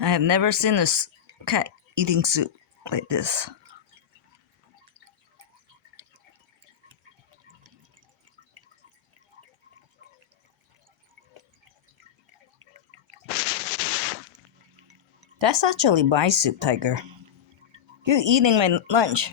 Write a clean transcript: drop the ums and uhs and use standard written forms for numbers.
I have never seen a cat eating soup like this. That's actually my soup, Tiger. You're eating my lunch.